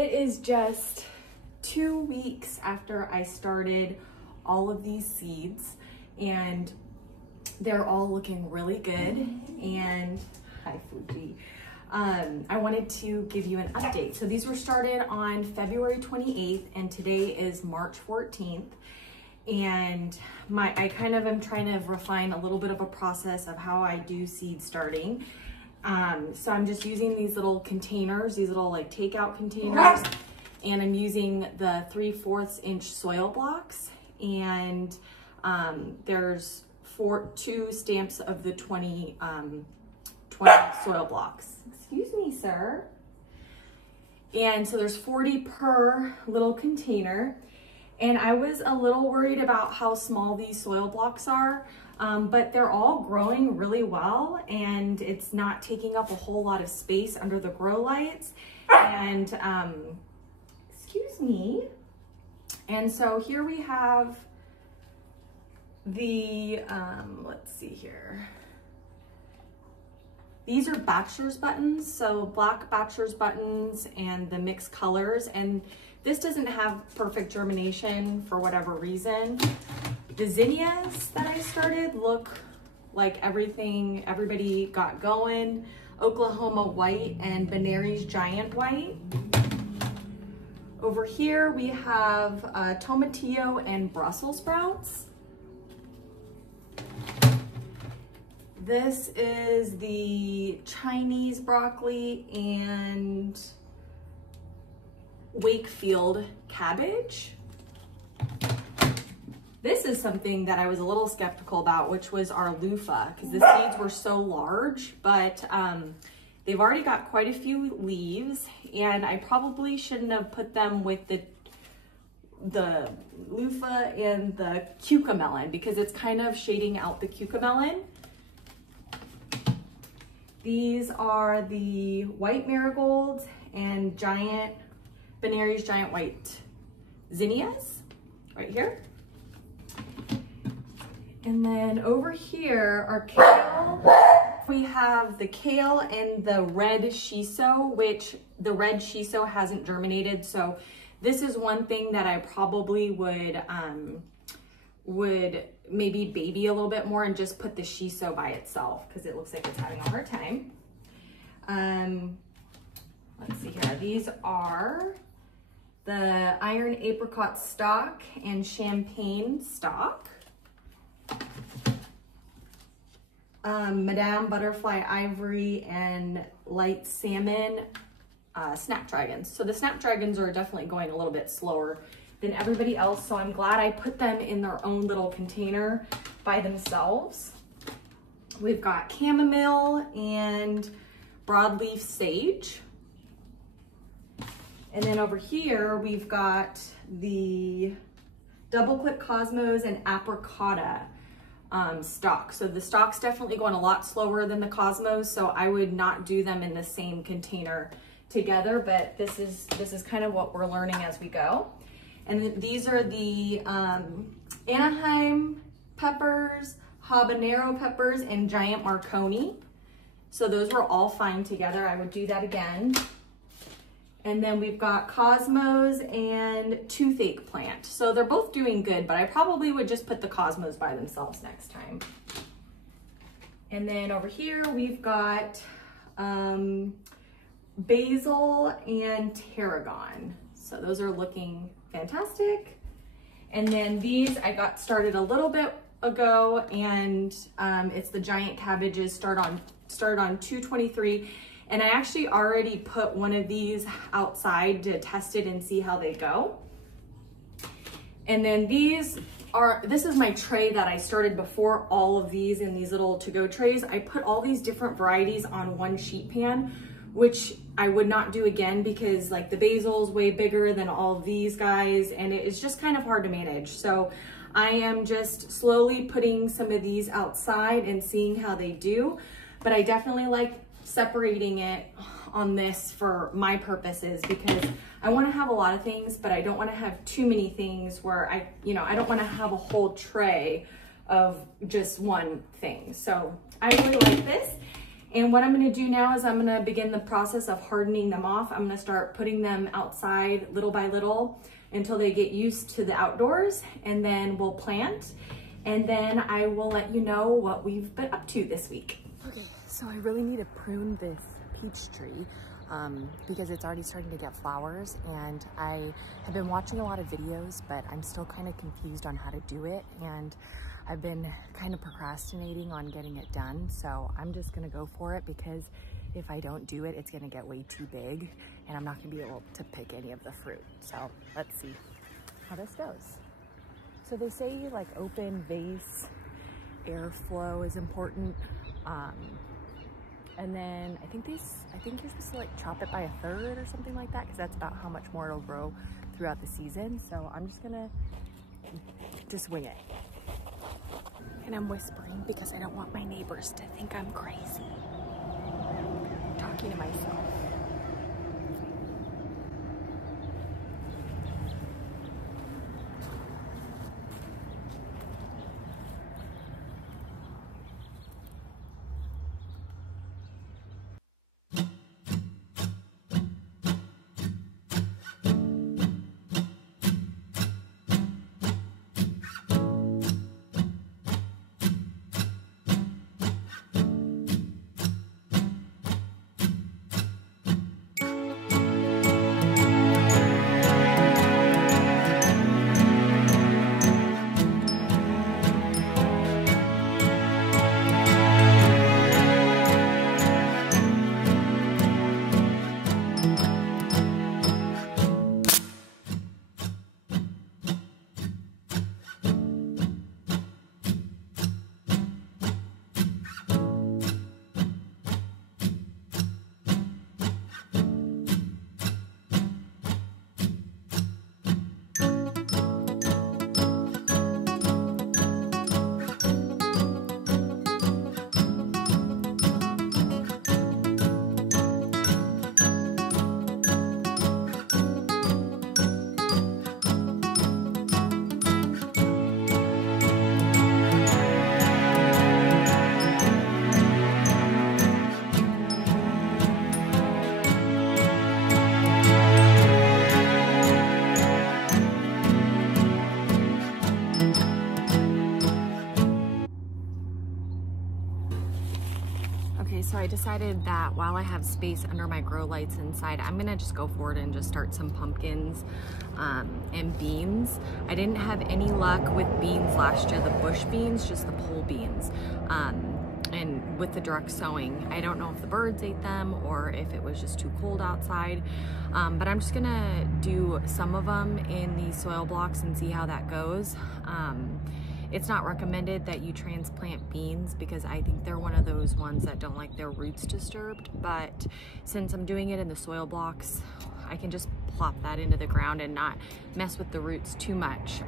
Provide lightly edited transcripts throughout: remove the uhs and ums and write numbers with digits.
It is just 2 weeks after I started all of these seeds, and they're all looking really good. And hi Fuji. I wanted to give you an update. So these were started on February 28th and today is March 14th. And I kind of am trying to refine a little bit of a process of how I do seed starting. So I'm just using these little containers, these little like takeout containers, and I'm using the 3/4 inch soil blocks, and there's 2 stamps of the 20 soil blocks. Excuse me, sir. And so there's 40 per little container. And I was a little worried about how small these soil blocks are, but they're all growing really well, and it's not taking up a whole lot of space under the grow lights. And excuse me. And so here we have the, let's see here. These are bachelor's buttons, so black bachelor's buttons and the mixed colors. And this doesn't have perfect germination for whatever reason. The zinnias that I started look like everybody got going. Oklahoma white and Benary's giant white. Over here we have tomatillo and Brussels sprouts. This is the Chinese broccoli and Wakefield cabbage. This is something that I was a little skeptical about, which was our loofah, because the seeds were so large, but they've already got quite a few leaves, and I probably shouldn't have put them with the loofah and the cucamelon, because it's kind of shading out the cucamelon. These are the white marigolds and Benary's giant white zinnias right here. And then over here are kale. We have the kale and the red shiso, which the red shiso hasn't germinated. So this is one thing that I probably would maybe baby a little bit more and just put the shiso by itself, because it looks like it's having a hard time. Let's see here. These are the iron apricot stock and champagne stock. Madame butterfly ivory and light salmon snapdragons. So the snapdragons are definitely going a little bit slower than everybody else, so I'm glad I put them in their own little container by themselves. We've got chamomile and broadleaf sage. And then over here, we've got the double clip cosmos and apricotta stock. So the stock's definitely going a lot slower than the cosmos, so I would not do them in the same container together, but this is kind of what we're learning as we go. And these are the Anaheim peppers, habanero peppers, and giant Marconi. So those were all fine together. I would do that again. And then we've got cosmos and toothache plant. So they're both doing good, but I probably would just put the cosmos by themselves next time. And then over here we've got basil and tarragon. So those are looking fantastic. And then these I got started a little bit ago, and it's the giant cabbages started on 223. And I actually already put one of these outside to test it and see how they go. And then this is my tray that I started before all of these in these little to-go trays. I put all these different varieties on one sheet pan, which I would not do again, because like the basil's way bigger than all of these guys, and it is just kind of hard to manage. So I am just slowly putting some of these outside and seeing how they do. But I definitely like separating it on this for my purposes, because I want to have a lot of things, but I don't want to have too many things where I don't want to have a whole tray of just one thing. So I really like this. And what I'm gonna do now is I'm gonna begin the process of hardening them off. I'm gonna start putting them outside little by little until they get used to the outdoors, and then we'll plant. And then I will let you know what we've been up to this week. Okay, so I really need to prune this peach tree because it's already starting to get flowers, and I have been watching a lot of videos, but I'm still kind of confused on how to do it, and I've been kind of procrastinating on getting it done. So I'm just gonna go for it, because if I don't do it, it's gonna get way too big and I'm not gonna be able to pick any of the fruit. So let's see how this goes. So they say like open vase, airflow is important. And then I think you're supposed to like chop it by 1/3 or something like that, because that's about how much more it'll grow throughout the season. So I'm just gonna wing it. And I'm whispering because I don't want my neighbors to think I'm crazy. I'm talking to myself. Okay, so I decided that while I have space under my grow lights inside, I'm gonna just go forward and just start some pumpkins and beans. I didn't have any luck with beans last year, the bush beans, just the pole beans. And with the direct sowing, I don't know if the birds ate them or if it was just too cold outside, but I'm just gonna do some of them in these soil blocks and see how that goes. It's not recommended that you transplant beans because I think they're one of those ones that don't like their roots disturbed, but since I'm doing it in the soil blocks, I can just plop that into the ground and not mess with the roots too much,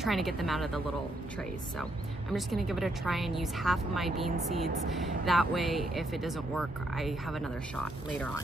trying to get them out of the little trays. So I'm just gonna give it a try and use half of my bean seeds. That way, if it doesn't work, I have another shot later on.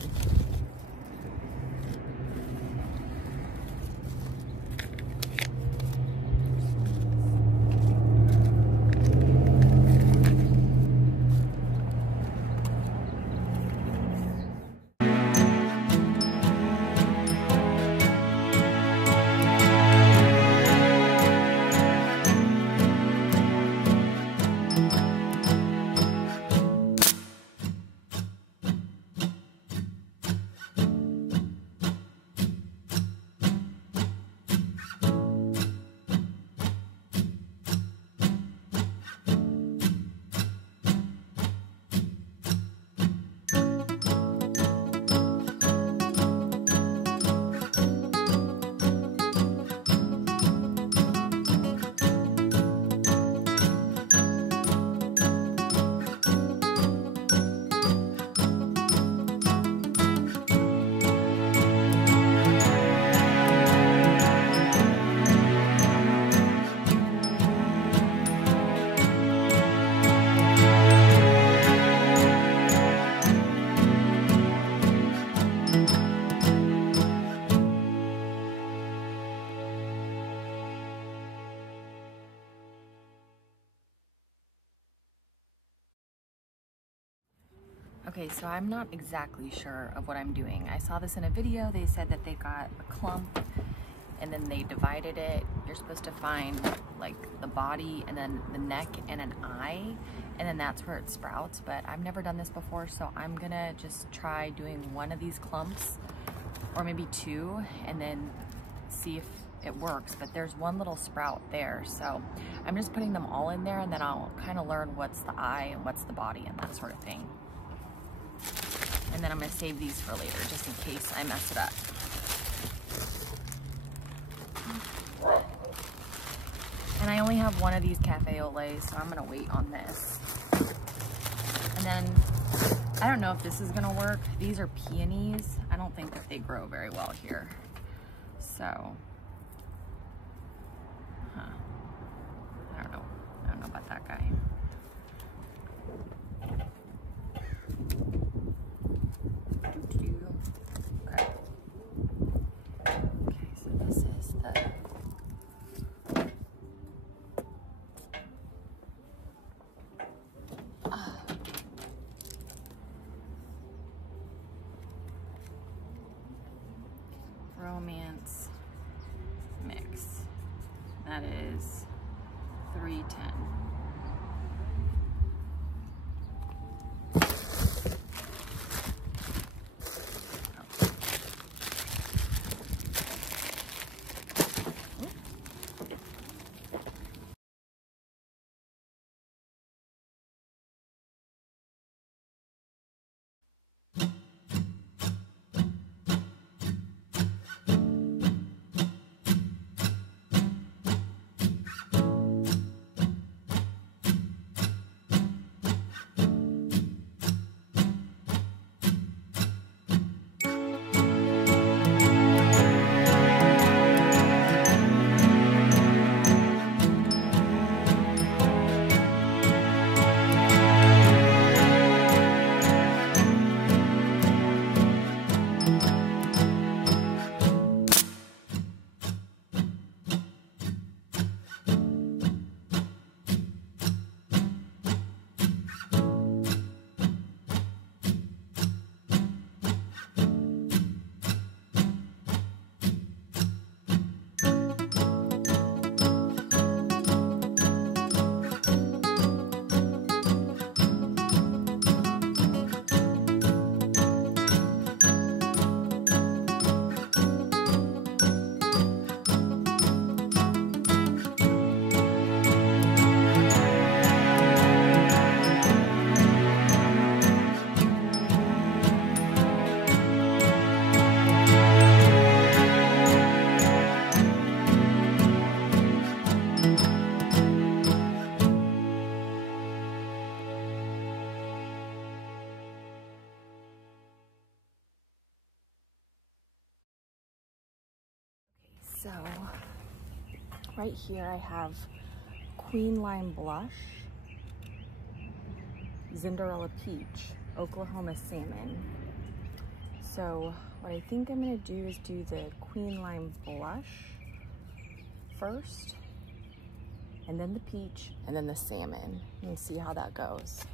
Okay, so I'm not exactly sure of what I'm doing. I saw this in a video. They said that they got a clump and then they divided it. You're supposed to find like the body and then the neck and an eye, and then that's where it sprouts. But I've never done this before, so I'm gonna just try doing one of these clumps or maybe two and then see if it works. But there's one little sprout there, so I'm just putting them all in there, and then I'll kind of learn what's the eye and what's the body and that sort of thing. And then I'm gonna save these for later just in case I mess it up. And I only have one of these cafe au laits, so I'm gonna wait on this. And then, I don't know if this is gonna work. These are peonies. I don't think that they grow very well here. So, I don't know. I don't know about that guy. Okay. Okay, so this is the Romance mix. That is $3.10. So, right here I have Queen Lime Blush, Cinderella Peach, Oklahoma Salmon. So what I think I'm gonna do is do the Queen Lime Blush first, and then the peach, and then the salmon, and see how that goes.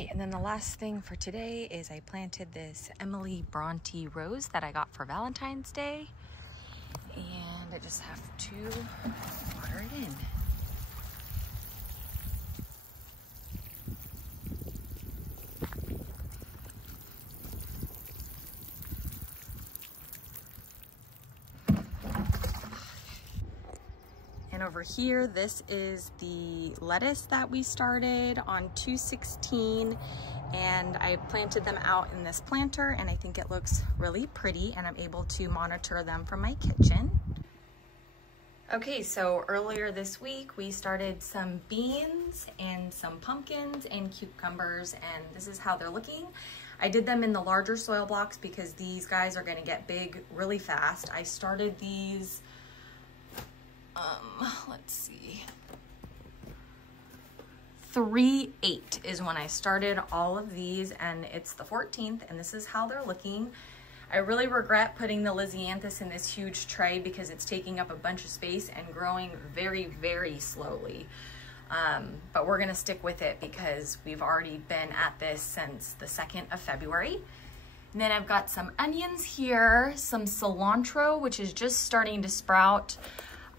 right, and then the last thing for today is I planted this Emily Bronte rose that I got for Valentine's Day. And I just have to water it in. And over here, this is the lettuce that we started on 216, and I planted them out in this planter, and I think it looks really pretty, and I'm able to monitor them from my kitchen. Okay, so earlier this week, we started some beans and some pumpkins and cucumbers, and this is how they're looking. I did them in the larger soil blocks because these guys are gonna get big really fast. I started these let's see, 3/8 is when I started all of these, and it's the 14th, and this is how they're looking. I really regret putting the Lysianthus in this huge tray because it's taking up a bunch of space and growing very, very slowly. But we're gonna stick with it because we've already been at this since the 2nd of February. And then I've got some onions here, some cilantro, which is just starting to sprout.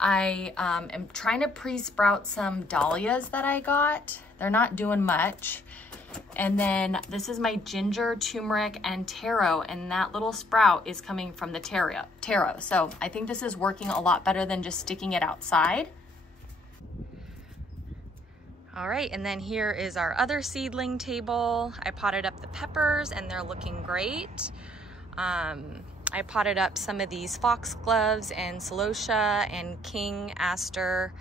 I am trying to pre-sprout some dahlias that I got. They're not doing much. And then this is my ginger, turmeric, and taro, and that little sprout is coming from the taro. So I think this is working a lot better than just sticking it outside. All right, and then here is our other seedling table. I potted up the peppers and they're looking great. I potted up some of these foxgloves and celosia and king aster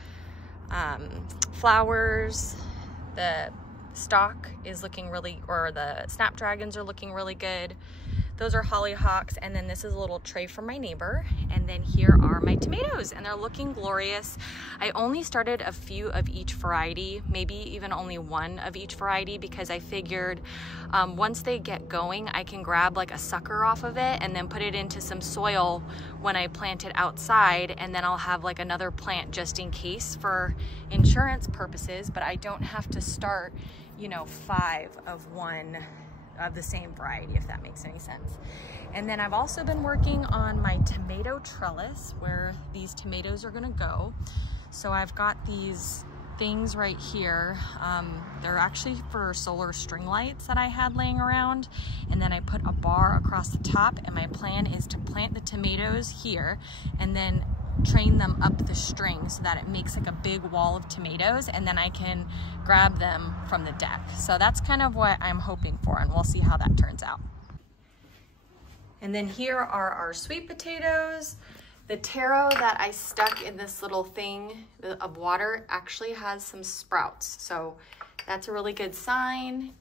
flowers. The stock is looking really, or the snapdragons are looking really good. Those are hollyhocks, and then this is a little tray from my neighbor. And then here are my tomatoes, and they're looking glorious. I only started a few of each variety, maybe even only one of each variety, because I figured once they get going, I can grab like a sucker off of it and then put it into some soil when I plant it outside, and then I'll have like another plant just in case for insurance purposes, but I don't have to start, you know, 5 of one of the same variety, if that makes any sense. And then I've also been working on my tomato trellis, where these tomatoes are gonna go. So I've got these things right here. They're actually for solar string lights that I had laying around. And then I put a bar across the top, and my plan is to plant the tomatoes here and then train them up the string so that it makes like a big wall of tomatoes, and then I can grab them from the deck. So that's kind of what I'm hoping for, and we'll see how that turns out. And then here are our sweet potatoes. The taro that I stuck in this little thing of water actually has some sprouts, so that's a really good sign.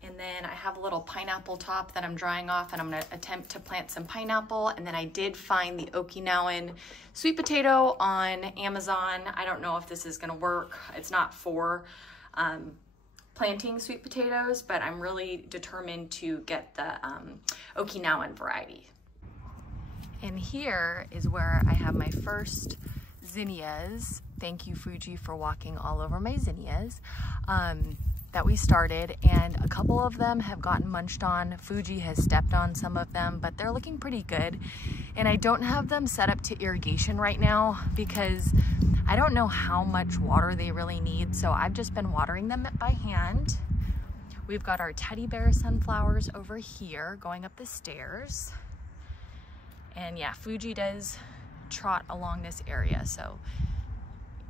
And then I have a little pineapple top that I'm drying off, and I'm gonna attempt to plant some pineapple. And then I did find the Okinawan sweet potato on Amazon. I don't know if this is gonna work. It's not for planting sweet potatoes, but I'm really determined to get the Okinawan variety. And here is where I have my first zinnias. Thank you, Fuji, for walking all over my zinnias. That we started, and a couple of them have gotten munched on. Fuji has stepped on some of them, but they're looking pretty good. And I don't have them set up to irrigation right now because I don't know how much water they really need, so I've just been watering them by hand. We've got our teddy bear sunflowers over here going up the stairs. And yeah, Fuji does trot along this area, so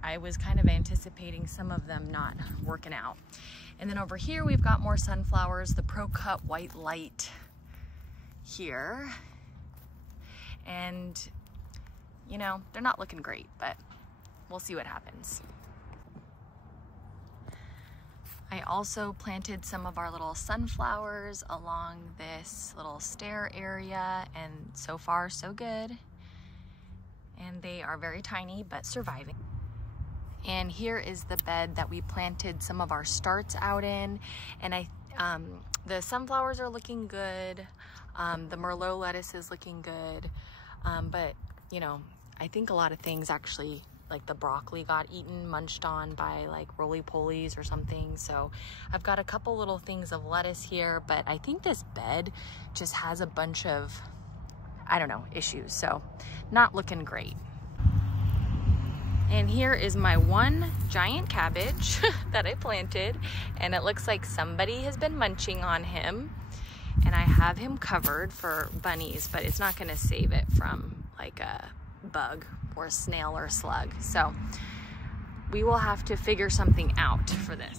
I was kind of anticipating some of them not working out. And then over here, we've got more sunflowers, the Pro Cut White Light here. And, you know, they're not looking great, but we'll see what happens. I also planted some of our little sunflowers along this little stair area, and so far, so good. And they are very tiny, but surviving. And here is the bed that we planted some of our starts out in. And the sunflowers are looking good. The Merlot lettuce is looking good. But, you know, I think a lot of things actually like the broccoli got eaten, munched on by like roly-polies or something. So I've got a couple little things of lettuce here, but I think this bed just has a bunch of, I don't know, issues. So not looking great. And here is my one giant cabbage that I planted, and it looks like somebody has been munching on him, and I have him covered for bunnies, but it's not gonna save it from like a bug or a snail or a slug. So we will have to figure something out for this.